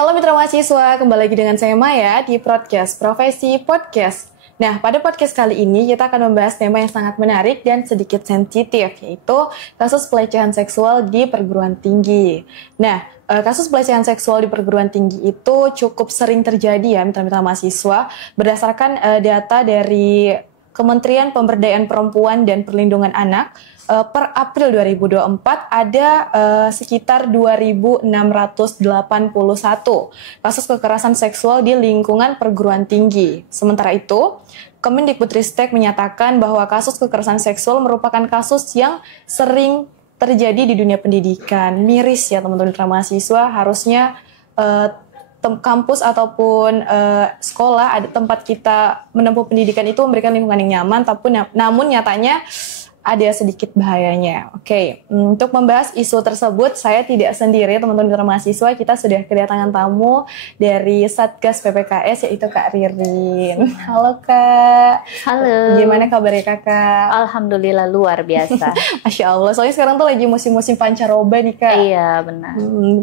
Halo mitra mahasiswa, kembali lagi dengan saya Maya di podcast Profesi Podcast. Nah, pada podcast kali ini kita akan membahas tema yang sangat menarik dan sedikit sensitif, yaitu kasus pelecehan seksual di perguruan tinggi. Nah, kasus pelecehan seksual di perguruan tinggi itu cukup sering terjadi ya mitra-mitra mahasiswa, berdasarkan data dari Kementerian Pemberdayaan Perempuan dan Perlindungan Anak. Per April 2024 ada sekitar 2.681 kasus kekerasan seksual di lingkungan perguruan tinggi. Sementara itu, Kemendikbudristek menyatakan bahwa kasus kekerasan seksual merupakan kasus yang sering terjadi di dunia pendidikan. Miris ya teman-teman mahasiswa, harusnya kampus ataupun sekolah, ada tempat kita menempuh pendidikan itu memberikan lingkungan yang nyaman, namun nyatanya ada sedikit bahayanya. Oke, untuk membahas isu tersebut saya tidak sendiri teman-teman mahasiswa, kita sudah kedatangan tamu dari Satgas PPKS yaitu Kak Ririn. Halo Kak. Halo. Gimana kabarnya Kakak? Alhamdulillah luar biasa. Masya Allah, soalnya sekarang tuh lagi musim-musim pancaroba nih Kak. Iya benar.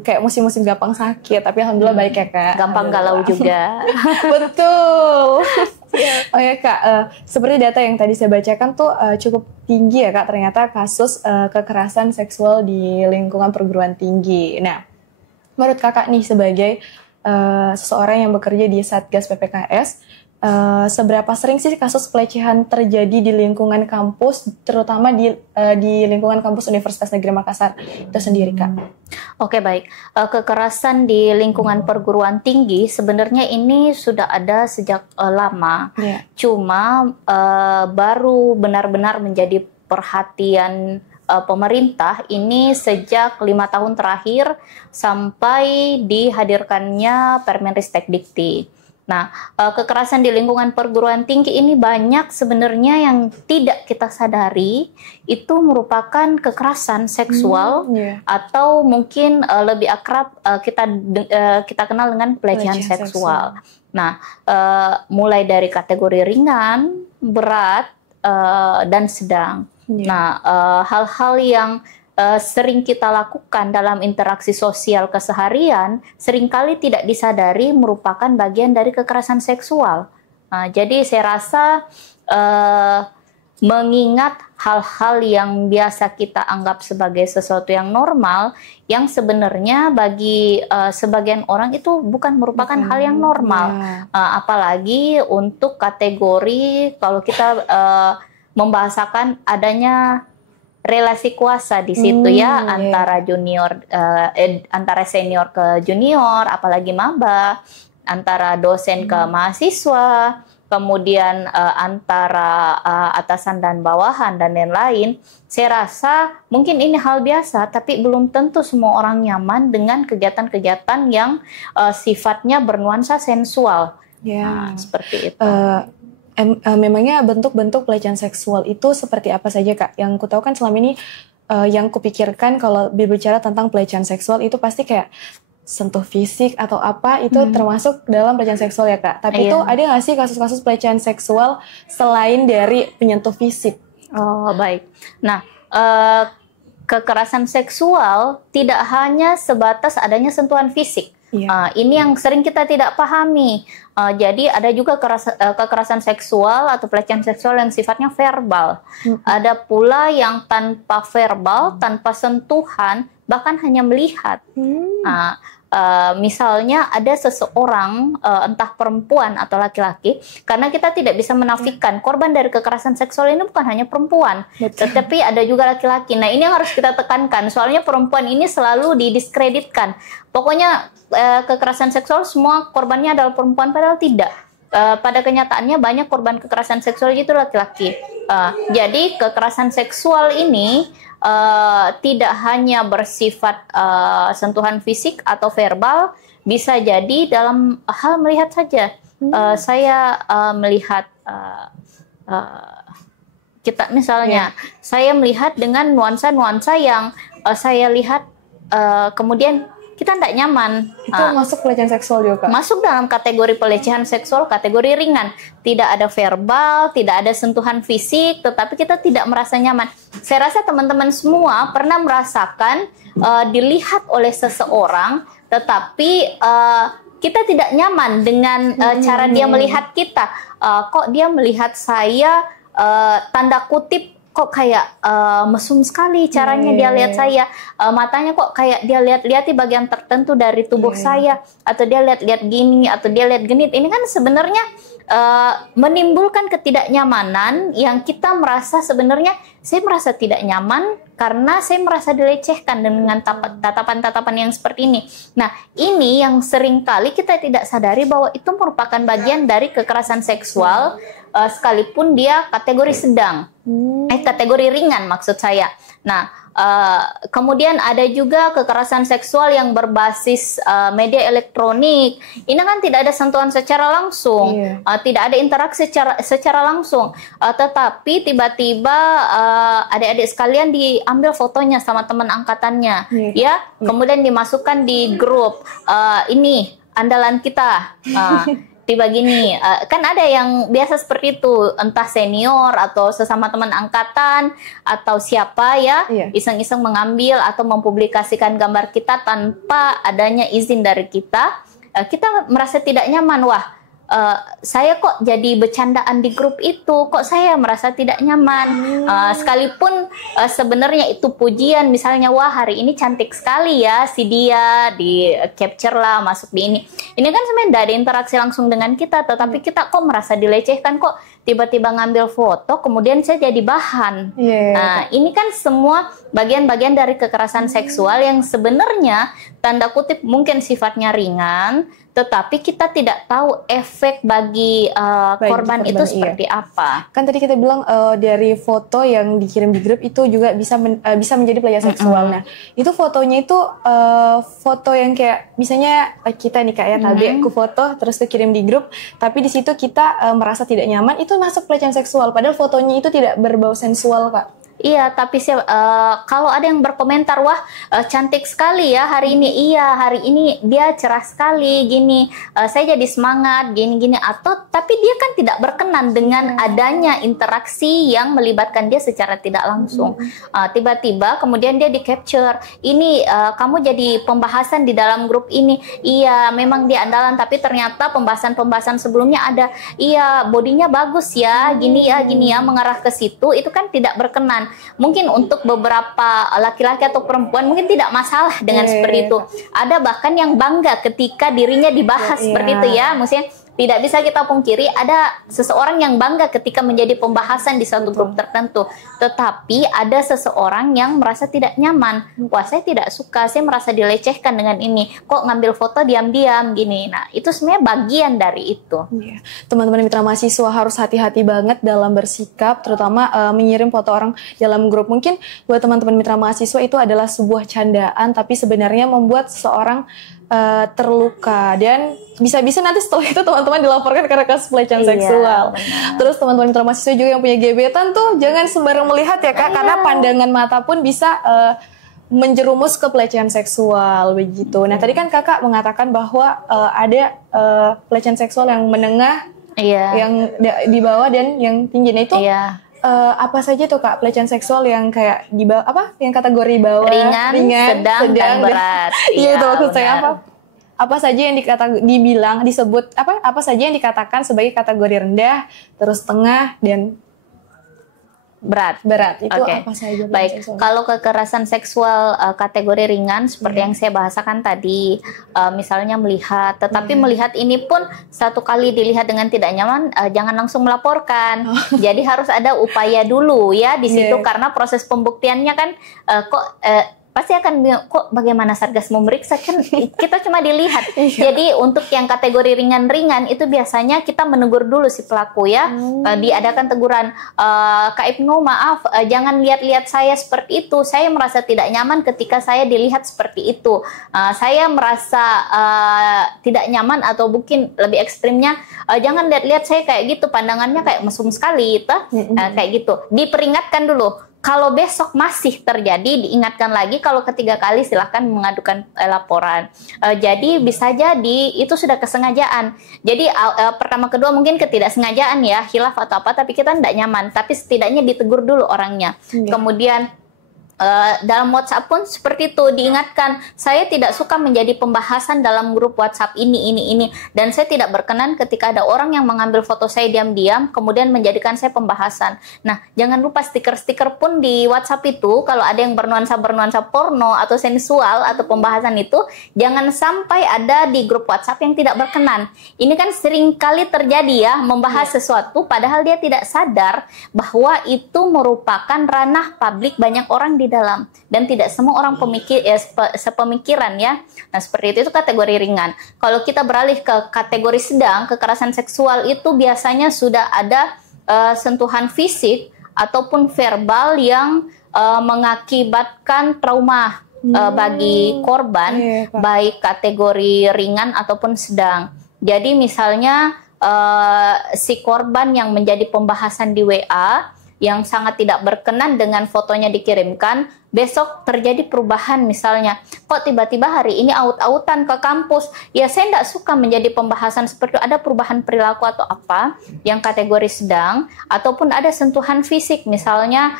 Kayak musim-musim gampang sakit, tapi Alhamdulillah baik ya Kak. Gampang galau juga. Betul. Oh ya Kak, seperti data yang tadi saya bacakan tuh cukup tinggi ya Kak, ternyata kasus kekerasan seksual di lingkungan perguruan tinggi. Nah, menurut Kakak nih sebagai seseorang yang bekerja di Satgas PPKS, seberapa sering sih kasus pelecehan terjadi di lingkungan kampus, terutama di lingkungan kampus Universitas Negeri Makassar itu sendiri Kak? Oke baik, kekerasan di lingkungan perguruan tinggi sebenarnya ini sudah ada sejak lama, cuma baru benar-benar menjadi perhatian pemerintah ini sejak 5 tahun terakhir sampai dihadirkannya Permenristek Dikti. Nah, kekerasan di lingkungan perguruan tinggi ini banyak sebenarnya yang tidak kita sadari itu merupakan kekerasan seksual atau mungkin lebih akrab kita kenal dengan pelecehan seksual. Nah, mulai dari kategori ringan, berat, dan sedang. Nah, hal-hal yang sering kita lakukan dalam interaksi sosial keseharian seringkali tidak disadari merupakan bagian dari kekerasan seksual. Jadi saya rasa mengingat hal-hal yang biasa kita anggap sebagai sesuatu yang normal, yang sebenarnya bagi sebagian orang itu bukan merupakan hal yang normal. Apalagi untuk kategori kalau kita membahasakan adanya relasi kuasa di situ antara junior, antara senior ke junior, apalagi maba, antara dosen ke mahasiswa, kemudian antara atasan dan bawahan dan lain-lain. Saya rasa mungkin ini hal biasa, tapi belum tentu semua orang nyaman dengan kegiatan-kegiatan yang sifatnya bernuansa sensual. Seperti itu. Memangnya bentuk-bentuk pelecehan seksual itu seperti apa saja Kak? Yang ku tahu kan selama ini yang kupikirkan kalau berbicara tentang pelecehan seksual itu pasti kayak sentuh fisik atau apa itu termasuk dalam pelecehan seksual ya Kak. Tapi itu ada nggak sih kasus-kasus pelecehan seksual selain dari penyentuh fisik? Oh baik. Nah kekerasan seksual tidak hanya sebatas adanya sentuhan fisik. Ini yang sering kita tidak pahami. Jadi ada juga kekerasan seksual atau pelecehan seksual yang sifatnya verbal. Ada pula yang tanpa verbal, tanpa sentuhan, bahkan hanya melihat. Misalnya ada seseorang, entah perempuan atau laki-laki, karena kita tidak bisa menafikan korban dari kekerasan seksual ini bukan hanya perempuan, tetapi ada juga laki-laki. Nah ini yang harus kita tekankan, soalnya perempuan ini selalu didiskreditkan. Pokoknya kekerasan seksual semua korbannya adalah perempuan, padahal tidak. Pada kenyataannya banyak korban kekerasan seksual itu laki-laki. Jadi kekerasan seksual ini tidak hanya bersifat sentuhan fisik atau verbal, bisa jadi dalam hal melihat saja. Saya melihat kita misalnya, saya melihat dengan nuansa-nuansa yang saya lihat kemudian kita tidak nyaman. Itu masuk pelecehan seksual juga, Kak? Masuk dalam kategori pelecehan seksual, kategori ringan. Tidak ada verbal, tidak ada sentuhan fisik, tetapi kita tidak merasa nyaman. Saya rasa teman-teman semua pernah merasakan dilihat oleh seseorang, tetapi kita tidak nyaman dengan cara dia melihat kita. Kok dia melihat saya tanda kutip kok kayak mesum sekali caranya dia lihat saya, matanya kok kayak dia lihat-lihat di bagian tertentu dari tubuh saya, atau dia lihat-lihat gini, atau dia lihat genit. Ini kan sebenarnya menimbulkan ketidaknyamanan yang kita merasa sebenarnya saya merasa tidak nyaman karena saya merasa dilecehkan dengan tatapan-tatapan yang seperti ini. Nah, ini yang seringkali kita tidak sadari bahwa itu merupakan bagian dari kekerasan seksual, sekalipun dia kategori sedang, kategori ringan maksud saya. Nah, kemudian ada juga kekerasan seksual yang berbasis media elektronik. Ini kan tidak ada sentuhan secara langsung, tidak ada interaksi secara langsung, tetapi tiba-tiba adik-adik sekalian diambil fotonya sama teman angkatannya, ya, kemudian dimasukkan di grup, ini andalan kita. Tiba gini, kan ada yang biasa seperti itu, entah senior atau sesama teman angkatan atau siapa ya, iseng-iseng mengambil atau mempublikasikan gambar kita tanpa adanya izin dari kita. Kita merasa tidak nyaman, wah saya kok jadi bercandaan di grup itu, kok saya merasa tidak nyaman. Sekalipun sebenarnya itu pujian, misalnya wah hari ini cantik sekali ya si dia, di capture lah masuk di ini. Ini kan sebenarnya tidak ada interaksi langsung dengan kita, tetapi kita kok merasa dilecehkan, kok tiba-tiba ngambil foto kemudian saya jadi bahan. Nah, ini kan semua bagian-bagian dari kekerasan seksual yang sebenarnya tanda kutip mungkin sifatnya ringan, tetapi kita tidak tahu efek bagi korban itu seperti apa. Kan tadi kita bilang dari foto yang dikirim di grup itu juga bisa menjadi pelecehan seksual. Nah, itu fotonya itu foto yang kayak misalnya kita nih Kak ya, tadi aku foto terus kirim di grup, tapi di situ kita merasa tidak nyaman, itu masuk pelecehan seksual. Padahal fotonya itu tidak berbau sensual, Kak. Iya, tapi kalau ada yang berkomentar, wah cantik sekali ya hari ini, iya hari ini dia cerah sekali, gini, saya jadi semangat, gini-gini, atau tapi dia kan tidak berkenan dengan adanya interaksi yang melibatkan dia secara tidak langsung. Tiba-tiba kemudian dia di capture, ini kamu jadi pembahasan di dalam grup ini, iya memang dia andalan, tapi ternyata pembahasan-pembahasan sebelumnya ada, iya bodinya bagus ya, gini ya, mengarah ke situ, itu kan tidak berkenan. Mungkin untuk beberapa laki-laki atau perempuan mungkin tidak masalah dengan seperti itu. Ada bahkan yang bangga ketika dirinya dibahas seperti itu ya. Maksudnya tidak bisa kita pungkiri ada seseorang yang bangga ketika menjadi pembahasan di satu grup tertentu. Tetapi ada seseorang yang merasa tidak nyaman. Wah, saya tidak suka, saya merasa dilecehkan dengan ini. Kok ngambil foto diam-diam gini. Nah, itu sebenarnya bagian dari itu. Teman-teman mitra mahasiswa harus hati-hati banget dalam bersikap, terutama mengirim foto orang dalam grup. Mungkin buat teman-teman mitra mahasiswa itu adalah sebuah candaan, tapi sebenarnya membuat seseorang terluka, dan bisa-bisa nanti setelah itu teman-teman dilaporkan karena kasus pelecehan seksual. Terus teman-teman mitra mahasiswa juga yang punya gebetan tuh jangan sembarang melihat ya Kak, karena pandangan mata pun bisa menjerumus ke pelecehan seksual begitu. Nah, tadi kan Kakak mengatakan bahwa ada pelecehan seksual yang menengah, yang di bawah dan yang tinggi. Nah, itu apa saja tuh Kak pelecehan seksual yang kayak di bawah, apa yang kategori bawah, ringan, sedang dan berat. Iya, itu maksud saya apa saja yang disebut apa saja yang dikatakan sebagai kategori rendah, terus tengah dan berat itu apa saja? Baik, kalau kekerasan seksual kategori ringan seperti yang saya bahasakan tadi, misalnya melihat, tetapi melihat ini pun satu kali dilihat dengan tidak nyaman, jangan langsung melaporkan. Jadi harus ada upaya dulu ya di situ, karena proses pembuktiannya kan pasti akan kok bagaimana Satgas memeriksa, kan kita cuma dilihat. Jadi untuk yang kategori ringan-ringan itu biasanya kita menegur dulu si pelaku ya, diadakan teguran, Kak Ibnu maaf, jangan lihat-lihat saya seperti itu, saya merasa tidak nyaman ketika saya dilihat seperti itu, saya merasa tidak nyaman, atau mungkin lebih ekstrimnya, jangan lihat-lihat saya kayak gitu, pandangannya kayak mesum sekali itu, kayak gitu, diperingatkan dulu. Kalau besok masih terjadi, diingatkan lagi. Kalau ketiga kali silahkan mengadukan laporan. Jadi bisa jadi itu sudah kesengajaan. Jadi pertama kedua mungkin ketidaksengajaan ya, hilaf atau apa, tapi kita tidak nyaman. Tapi setidaknya ditegur dulu orangnya. Kemudian dalam WhatsApp pun seperti itu, diingatkan saya tidak suka menjadi pembahasan dalam grup WhatsApp ini, dan saya tidak berkenan ketika ada orang yang mengambil foto saya diam-diam kemudian menjadikan saya pembahasan. Nah, jangan lupa stiker-stiker pun di WhatsApp itu kalau ada yang bernuansa porno atau sensual atau pembahasan itu jangan sampai ada di grup WhatsApp yang tidak berkenan. Ini kan sering kali terjadi ya, membahas sesuatu padahal dia tidak sadar bahwa itu merupakan ranah publik banyak orang di dalam, dan tidak semua orang sepemikiran ya. Nah, seperti itu kategori ringan. Kalau kita beralih ke kategori sedang, kekerasan seksual itu biasanya sudah ada sentuhan fisik ataupun verbal yang mengakibatkan trauma bagi korban, baik kategori ringan ataupun sedang. Jadi misalnya si korban yang menjadi pembahasan di WA yang sangat tidak berkenan dengan fotonya dikirimkan, besok terjadi perubahan misalnya, kok tiba-tiba hari ini aut-autan ke kampus, ya saya tidak suka menjadi pembahasan seperti itu, ada perubahan perilaku atau apa yang kategori sedang, ataupun ada sentuhan fisik misalnya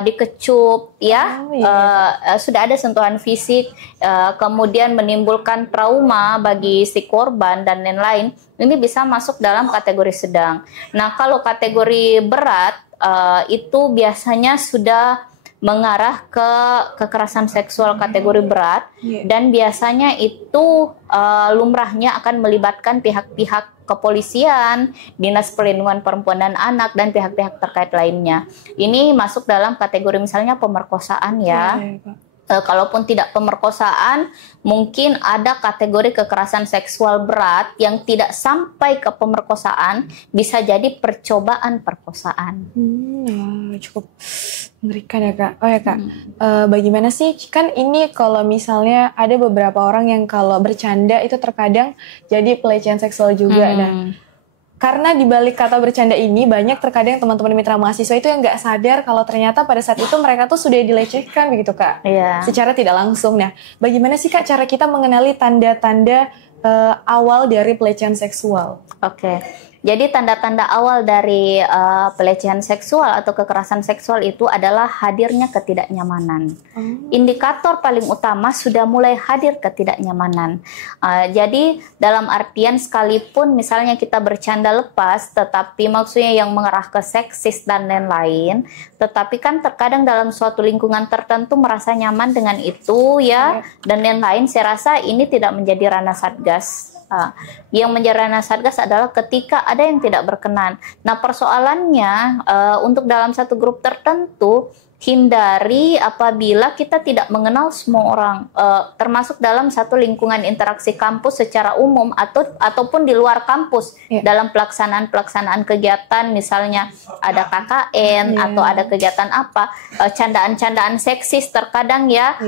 dikecup ya, sudah ada sentuhan fisik, kemudian menimbulkan trauma bagi si korban dan lain-lain, ini bisa masuk dalam kategori sedang. Nah, kalau kategori berat itu biasanya sudah mengarah ke kekerasan seksual kategori berat, dan biasanya itu lumrahnya akan melibatkan pihak-pihak kepolisian, Dinas Perlindungan Perempuan dan Anak, dan pihak-pihak terkait lainnya. Ini masuk dalam kategori misalnya pemerkosaan ya. Kalaupun tidak pemerkosaan, mungkin ada kategori kekerasan seksual berat yang tidak sampai ke pemerkosaan, bisa jadi percobaan perkosaan. Cukup mengerikan ya Kak. Oh ya Kak, bagaimana sih, kan ini kalau misalnya ada beberapa orang yang kalau bercanda itu terkadang jadi pelecehan seksual juga. Nah, karena di balik kata bercanda ini banyak terkadang teman-teman mitra mahasiswa itu yang nggak sadar kalau ternyata pada saat itu mereka tuh sudah dilecehkan begitu Kak, secara tidak langsung. Nah, bagaimana sih Kak cara kita mengenali tanda-tanda awal dari pelecehan seksual? Jadi tanda-tanda awal dari pelecehan seksual atau kekerasan seksual itu adalah hadirnya ketidaknyamanan. Indikator paling utama sudah mulai hadir ketidaknyamanan. Jadi dalam artian sekalipun misalnya kita bercanda lepas, tetapi maksudnya yang mengarah ke seksis dan lain-lain, tetapi kan terkadang dalam suatu lingkungan tertentu merasa nyaman dengan itu ya, dan lain-lain, saya rasa ini tidak menjadi ranah Satgas. Yang menjadi ranah Satgas adalah ketika ada yang tidak berkenan. Nah, persoalannya untuk dalam satu grup tertentu, hindari apabila kita tidak mengenal semua orang, termasuk dalam satu lingkungan interaksi kampus secara umum ataupun di luar kampus, dalam pelaksanaan kegiatan, misalnya ada KKN atau ada kegiatan apa, candaan-candaan seksis terkadang ya,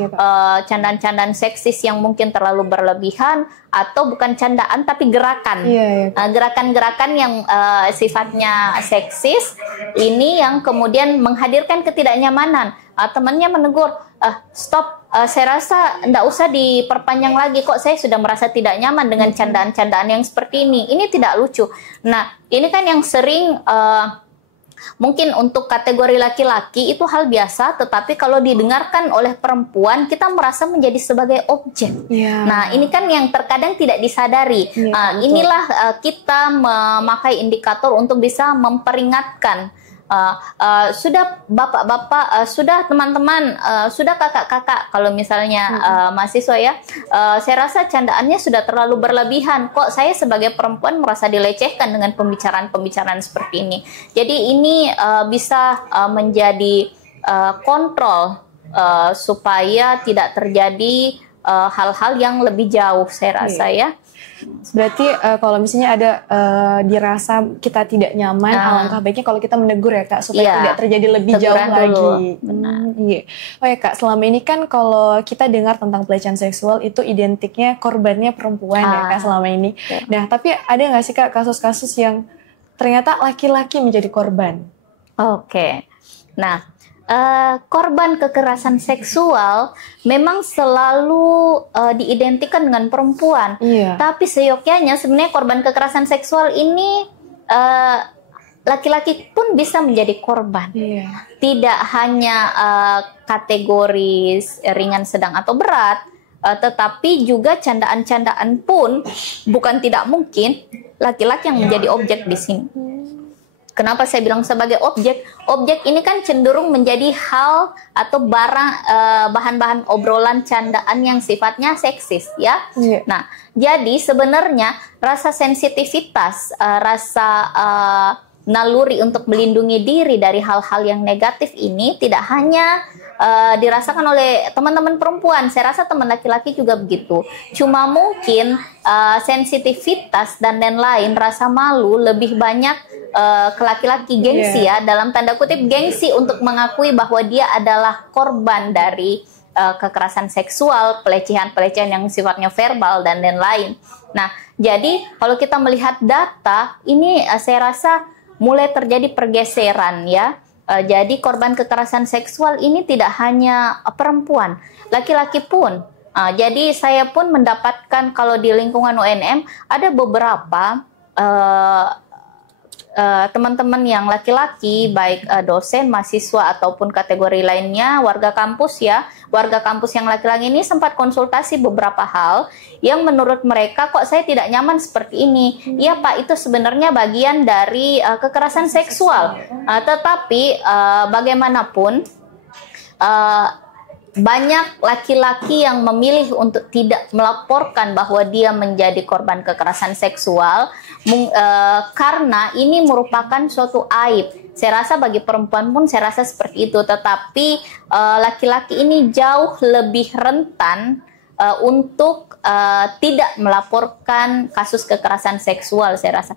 candaan-candaan seksis yang mungkin terlalu berlebihan, atau bukan candaan tapi gerakan, gerakan-gerakan yang sifatnya seksis ini yang kemudian menghadirkan ketidaknyamanan. Temannya menegur, stop, saya rasa tidak usah diperpanjang lagi, kok saya sudah merasa tidak nyaman dengan candaan-candaan yang seperti ini tidak lucu. Nah, ini kan yang sering mungkin untuk kategori laki-laki itu hal biasa, tetapi kalau didengarkan oleh perempuan kita merasa menjadi sebagai objek. Nah, ini kan yang terkadang tidak disadari. Inilah kita memakai indikator untuk bisa memperingatkan. Sudah bapak-bapak, sudah teman-teman, sudah kakak-kakak, kalau misalnya mahasiswa ya, saya rasa candaannya sudah terlalu berlebihan, kok saya sebagai perempuan merasa dilecehkan dengan pembicaraan-pembicaraan seperti ini. Jadi ini bisa menjadi kontrol supaya tidak terjadi hal-hal yang lebih jauh, saya rasa ya. Berarti kalau misalnya ada dirasa kita tidak nyaman, alangkah baiknya kalau kita menegur ya Kak, supaya tidak terjadi lebih jauh lagi. Oh ya Kak, selama ini kan kalau kita dengar tentang pelecehan seksual itu identiknya korbannya perempuan ya Kak selama ini. Nah, tapi ada nggak sih Kak kasus-kasus yang ternyata laki-laki menjadi korban? Nah, korban kekerasan seksual memang selalu diidentikan dengan perempuan. Tapi seyogyanya sebenarnya korban kekerasan seksual ini laki-laki pun bisa menjadi korban. Tidak hanya kategori ringan, sedang, atau berat, tetapi juga candaan-candaan pun bukan tidak mungkin laki-laki yang menjadi objek di sini. Kenapa saya bilang sebagai objek? Objek ini kan cenderung menjadi hal atau barang, bahan-bahan obrolan candaan yang sifatnya seksis, ya. Nah, jadi sebenarnya rasa sensitivitas, rasa naluri untuk melindungi diri dari hal-hal yang negatif ini tidak hanya dirasakan oleh teman-teman perempuan. Saya rasa teman laki-laki juga begitu. Cuma mungkin sensitivitas dan lain-lain, rasa malu lebih banyak ke laki-laki, gengsi ya, dalam tanda kutip gengsi untuk mengakui bahwa dia adalah korban dari kekerasan seksual, pelecehan-pelecehan yang sifatnya verbal dan lain-lain. Nah, jadi kalau kita melihat data ini, saya rasa mulai terjadi pergeseran ya. Jadi korban kekerasan seksual ini tidak hanya perempuan, laki-laki pun. Jadi saya pun mendapatkan kalau di lingkungan UNM ada beberapa teman-teman yang laki-laki, baik dosen, mahasiswa, ataupun kategori lainnya, warga kampus ya. Warga kampus yang laki-laki ini sempat konsultasi beberapa hal yang menurut mereka kok saya tidak nyaman seperti ini. Iya Pak, itu sebenarnya bagian dari kekerasan seksual. Tetapi bagaimanapun banyak laki-laki yang memilih untuk tidak melaporkan bahwa dia menjadi korban kekerasan seksual karena ini merupakan suatu aib. Saya rasa bagi perempuan pun saya rasa seperti itu, tetapi laki-laki ini jauh lebih rentan untuk tidak melaporkan kasus kekerasan seksual, saya rasa.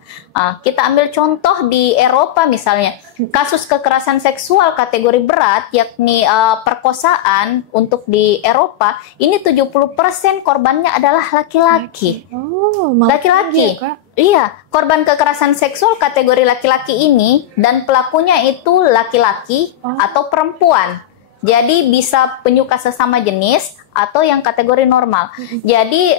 Kita ambil contoh di Eropa misalnya, kasus kekerasan seksual kategori berat, yakni perkosaan untuk di Eropa, ini 70% korbannya adalah laki-laki. Laki-laki. Iya, korban kekerasan seksual kategori laki-laki ini dan pelakunya itu laki-laki atau perempuan. Jadi bisa penyuka sesama jenis atau yang kategori normal. Jadi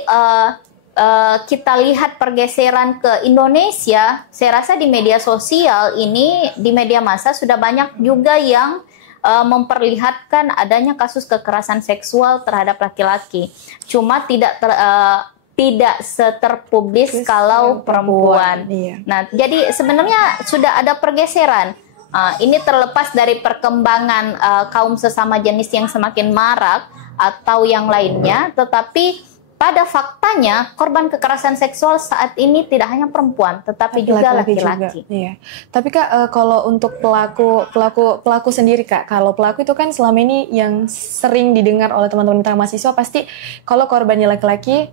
kita lihat pergeseran ke Indonesia, saya rasa di media sosial ini, di media massa sudah banyak juga yang memperlihatkan adanya kasus kekerasan seksual terhadap laki-laki. Cuma tidak seterpublis kalau perempuan. Nah, jadi sebenarnya sudah ada pergeseran. Ini terlepas dari perkembangan kaum sesama jenis yang semakin marak atau yang lainnya, tetapi pada faktanya korban kekerasan seksual saat ini tidak hanya perempuan, tetapi juga laki-laki. Iya. Tapi Kak, kalau untuk pelaku sendiri Kak, kalau pelaku itu kan selama ini yang sering didengar oleh teman-teman mahasiswa pasti kalau korbannya laki-laki,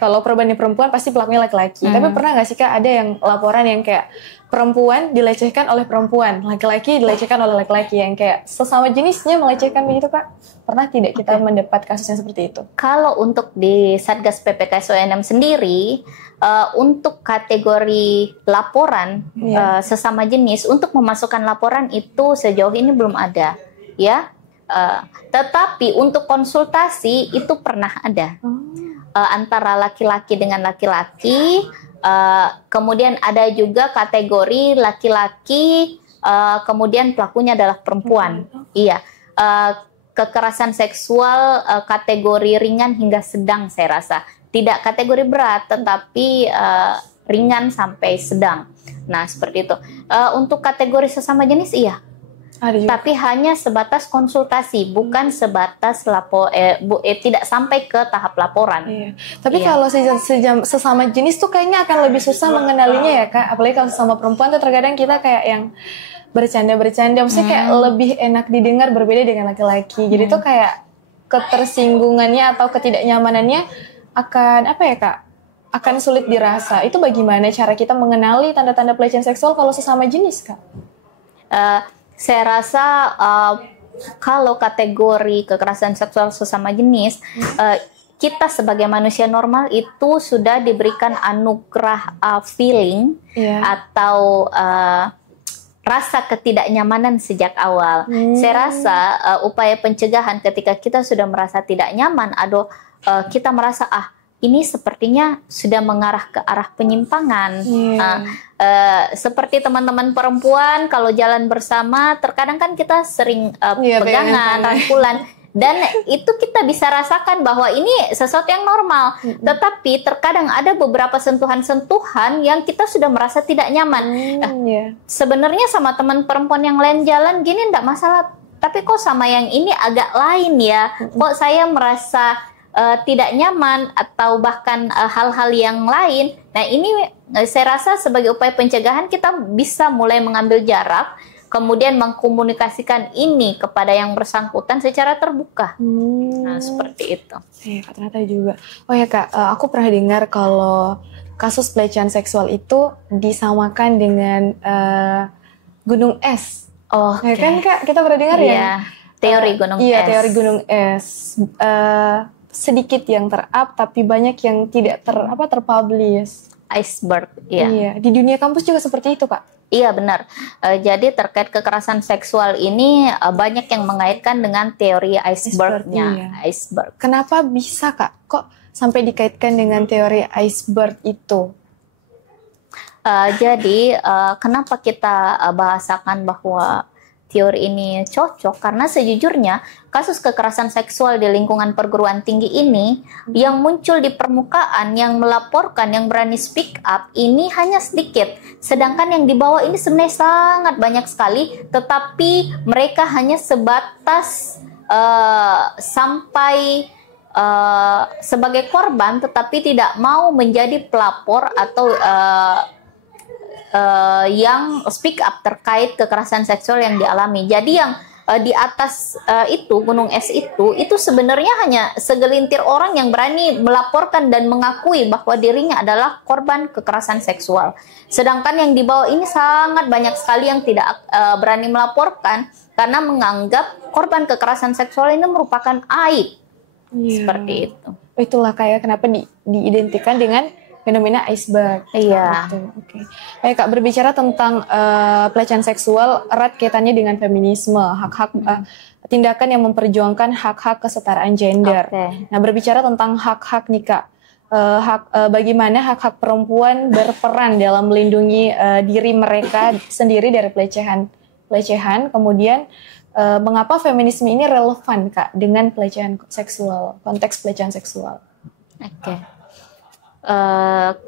kalau korbannya perempuan pasti pelakunya laki-laki. Tapi pernah nggak sih Kak ada yang laporan yang kayak perempuan dilecehkan oleh perempuan, laki-laki dilecehkan oleh laki-laki, yang kayak sesama jenisnya melecehkan begitu Kak? Pernah tidak kita mendapat kasus yang seperti itu? Kalau untuk di Satgas PPKS UNM sendiri, untuk kategori laporan sesama jenis, untuk memasukkan laporan itu sejauh ini belum ada, ya. Tetapi untuk konsultasi itu pernah ada antara laki-laki dengan laki-laki. Kemudian ada juga kategori laki-laki, kemudian pelakunya adalah perempuan. Iya, kekerasan seksual kategori ringan hingga sedang saya rasa. Tidak kategori berat, tetapi ringan sampai sedang. Nah, seperti itu. Untuk kategori sesama jenis, iya. Tapi hanya sebatas konsultasi, bukan sebatas tidak sampai ke tahap laporan. Tapi kalau sesama jenis tuh kayaknya akan lebih susah mengenalinya ya Kak. Apalagi kalau sesama perempuan tuh terkadang kita kayak yang bercanda-bercanda, maksudnya kayak lebih enak didengar berbeda dengan laki-laki. Jadi tuh kayak ketersinggungannya atau ketidaknyamanannya akan apa ya Kak? Akan sulit dirasa. Itu bagaimana cara kita mengenali tanda-tanda pelecehan seksual kalau sesama jenis Kak? Saya rasa kalau kategori kekerasan seksual sesama jenis, kita sebagai manusia normal itu sudah diberikan anugerah feeling atau rasa ketidaknyamanan sejak awal. Saya rasa upaya pencegahan ketika kita sudah merasa tidak nyaman, kita merasa ini sepertinya sudah mengarah ke arah penyimpangan. Seperti teman-teman perempuan kalau jalan bersama, terkadang kan kita sering pegangan, rangkulan. Dan itu kita bisa rasakan bahwa ini sesuatu yang normal. Tetapi terkadang ada beberapa sentuhan-sentuhan yang kita sudah merasa tidak nyaman. Sebenarnya sama teman perempuan yang lain jalan gini enggak masalah. Tapi kok sama yang ini agak lain ya. Kok saya merasa tidak nyaman atau bahkan hal-hal yang lain. Nah ini saya rasa sebagai upaya pencegahan kita bisa mulai mengambil jarak, kemudian mengkomunikasikan ini kepada yang bersangkutan secara terbuka. Nah, seperti itu. Iya, Kak, ternyata juga. Oh ya Kak, aku pernah dengar kalau kasus pelecehan seksual itu disamakan dengan gunung es. Oh, ya kan Kak, kita pernah dengar ya? Teori gunung es. Iya, teori gunung es. Sedikit yang ter-up, tapi banyak yang tidak terpublish. Iceberg, ya. Iya, di dunia kampus juga seperti itu, Kak. Iya benar. Jadi terkait kekerasan seksual ini banyak yang mengaitkan dengan teori iceberg-nya. Iceberg. Kenapa bisa Kak? Kok sampai dikaitkan dengan teori iceberg itu? Jadi kenapa kita bahasakan bahwa teori ini cocok? Karena sejujurnya kasus kekerasan seksual di lingkungan perguruan tinggi ini yang muncul di permukaan, yang melaporkan, yang berani speak up ini hanya sedikit. Sedangkan yang di bawah ini sebenarnya sangat banyak sekali, tetapi mereka hanya sebatas sampai sebagai korban, tetapi tidak mau menjadi pelapor atau yang speak up terkait kekerasan seksual yang dialami. Jadi yang di atas itu, gunung es itu sebenarnya hanya segelintir orang yang berani melaporkan dan mengakui bahwa dirinya adalah korban kekerasan seksual. Sedangkan yang di bawah ini sangat banyak sekali yang tidak berani melaporkan karena menganggap korban kekerasan seksual ini merupakan aib. Seperti itu. Itulah kayak kenapa diidentikan dengan fenomena iceberg. Iya. Oke. Baik Kak, berbicara tentang pelecehan seksual erat kaitannya dengan feminisme, hak-hak tindakan yang memperjuangkan hak-hak kesetaraan gender. Nah, berbicara tentang hak-hak nih Kak, bagaimana hak-hak perempuan berperan dalam melindungi diri mereka sendiri dari pelecehan. Kemudian mengapa feminisme ini relevan Kak dengan pelecehan seksual, konteks pelecehan seksual? Oke.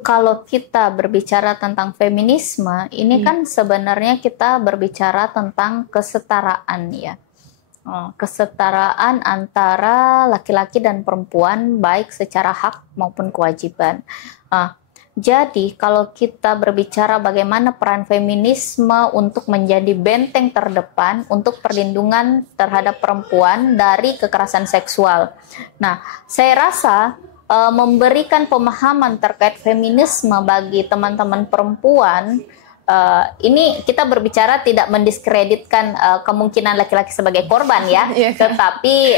Kalau kita berbicara tentang feminisme, ini kan sebenarnya kita berbicara tentang kesetaraan ya. Kesetaraan antara laki-laki dan perempuan baik secara hak maupun kewajiban. Jadi kalau kita berbicara bagaimana peran feminisme untuk menjadi benteng terdepan untuk perlindungan terhadap perempuan dari kekerasan seksual. Nah, saya rasa memberikan pemahaman terkait feminisme bagi teman-teman perempuan, ini kita berbicara tidak mendiskreditkan kemungkinan laki-laki sebagai korban ya, tetapi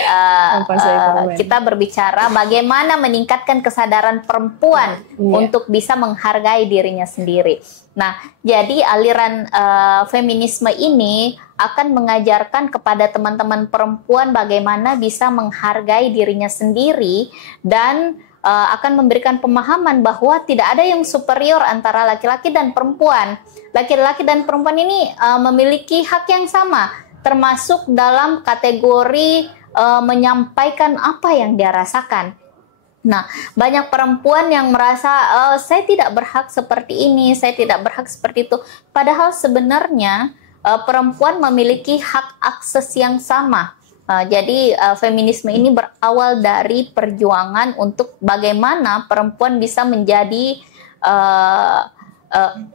kita berbicara bagaimana meningkatkan kesadaran perempuan untuk bisa menghargai dirinya sendiri. Nah, jadi aliran feminisme ini akan mengajarkan kepada teman-teman perempuan bagaimana bisa menghargai dirinya sendiri dan akan memberikan pemahaman bahwa tidak ada yang superior antara laki-laki dan perempuan. Laki-laki dan perempuan ini memiliki hak yang sama, termasuk dalam kategori menyampaikan apa yang dia rasakan. Nah, banyak perempuan yang merasa saya tidak berhak seperti ini, saya tidak berhak seperti itu. Padahal sebenarnya perempuan memiliki hak akses yang sama. Jadi feminisme ini berawal dari perjuangan untuk bagaimana perempuan bisa menjadi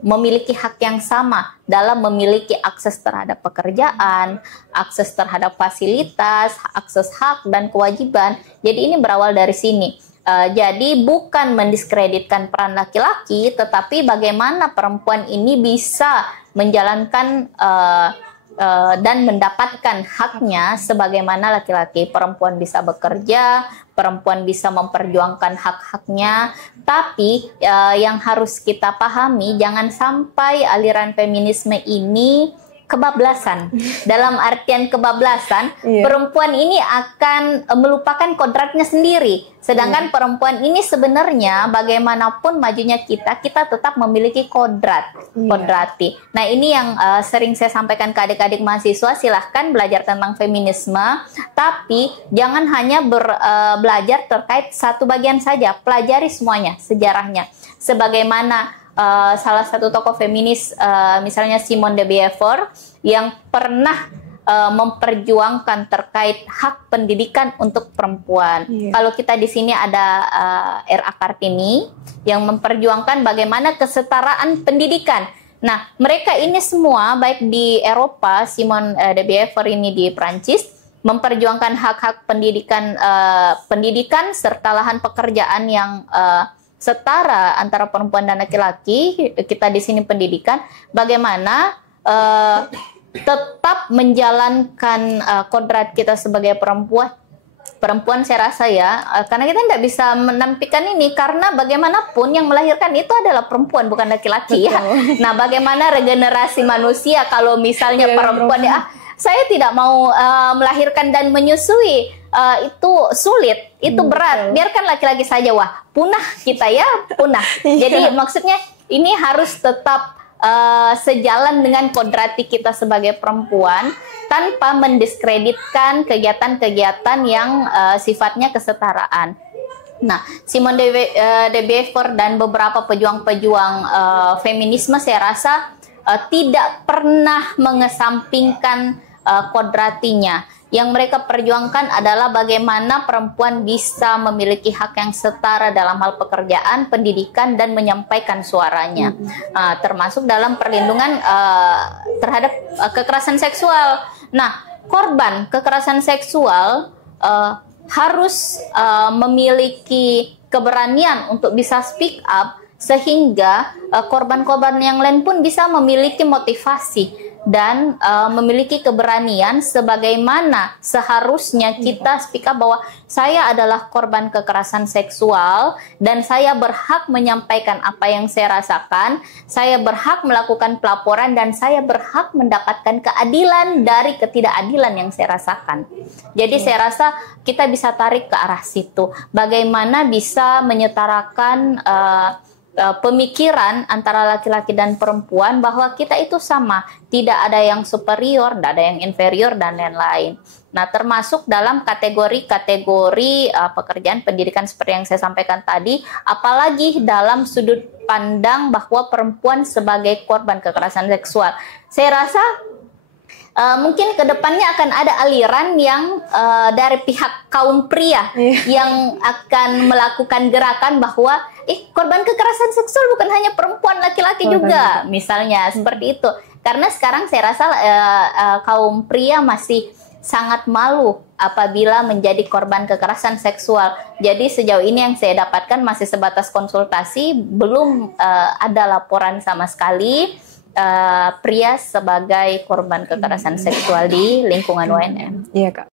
memiliki hak yang sama dalam memiliki akses terhadap pekerjaan, akses terhadap fasilitas, akses hak dan kewajiban. Jadi ini berawal dari sini. Jadi bukan mendiskreditkan peran laki-laki, tetapi bagaimana perempuan ini bisa menjalankan dan mendapatkan haknya sebagaimana laki-laki. Perempuan bisa bekerja, perempuan bisa memperjuangkan hak-haknya, tapi yang harus kita pahami jangan sampai aliran feminisme ini kebablasan. Dalam artian kebablasan, perempuan ini akan melupakan kodratnya sendiri. Sedangkan perempuan ini sebenarnya bagaimanapun majunya kita tetap memiliki kodrati. Nah, ini yang sering saya sampaikan ke adik-adik mahasiswa, silahkan belajar tentang feminisme, tapi jangan hanya belajar terkait satu bagian saja, pelajari semuanya, sejarahnya. Sebagaimana salah satu tokoh feminis, misalnya Simone de Beauvoir, yang pernah memperjuangkan terkait hak pendidikan untuk perempuan. Kalau kita di sini ada R.A. Kartini yang memperjuangkan bagaimana kesetaraan pendidikan. Nah, mereka ini semua baik di Eropa, Simone de Beauvoir ini di Prancis, memperjuangkan hak-hak pendidikan serta lahan pekerjaan yang setara antara perempuan dan laki-laki. Kita di sini pendidikan, bagaimana tetap menjalankan kodrat kita sebagai perempuan. Saya rasa ya, karena kita tidak bisa menampilkan ini, karena bagaimanapun yang melahirkan itu adalah perempuan, bukan laki-laki ya. Nah, bagaimana regenerasi manusia kalau misalnya perempuan ya, saya tidak mau melahirkan dan menyusui, itu sulit, itu berat. Biarkan laki-laki saja, wah punah kita ya, punah. Jadi maksudnya ini harus tetap sejalan dengan kodrati kita sebagai perempuan, tanpa mendiskreditkan kegiatan-kegiatan yang sifatnya kesetaraan. Nah, Simone de Beauvoir dan beberapa pejuang-pejuang feminisme saya rasa tidak pernah mengesampingkan kodratinya. Yang mereka perjuangkan adalah bagaimana perempuan bisa memiliki hak yang setara dalam hal pekerjaan, pendidikan, dan menyampaikan suaranya. Termasuk dalam perlindungan terhadap kekerasan seksual. Nah, korban kekerasan seksual harus memiliki keberanian untuk bisa speak up, sehingga korban-korban yang lain pun bisa memiliki motivasi dan memiliki keberanian sebagaimana seharusnya kita speak up bahwa saya adalah korban kekerasan seksual dan saya berhak menyampaikan apa yang saya rasakan, saya berhak melakukan pelaporan, dan saya berhak mendapatkan keadilan dari ketidakadilan yang saya rasakan. Jadi saya rasa kita bisa tarik ke arah situ, bagaimana bisa menyetarakan pemikiran antara laki-laki dan perempuan bahwa kita itu sama, tidak ada yang superior, tidak ada yang inferior, dan lain-lain. Nah, termasuk dalam kategori-kategori pekerjaan pendidikan seperti yang saya sampaikan tadi, apalagi dalam sudut pandang bahwa perempuan sebagai korban kekerasan seksual. Saya rasa mungkin kedepannya akan ada aliran yang dari pihak kaum pria yang akan melakukan gerakan bahwa korban kekerasan seksual bukan hanya perempuan, laki-laki juga, misalnya seperti itu. Karena sekarang saya rasa kaum pria masih sangat malu apabila menjadi korban kekerasan seksual. Jadi sejauh ini yang saya dapatkan masih sebatas konsultasi, belum ada laporan sama sekali pria sebagai korban kekerasan seksual di lingkungan UNM. Iya, Kak.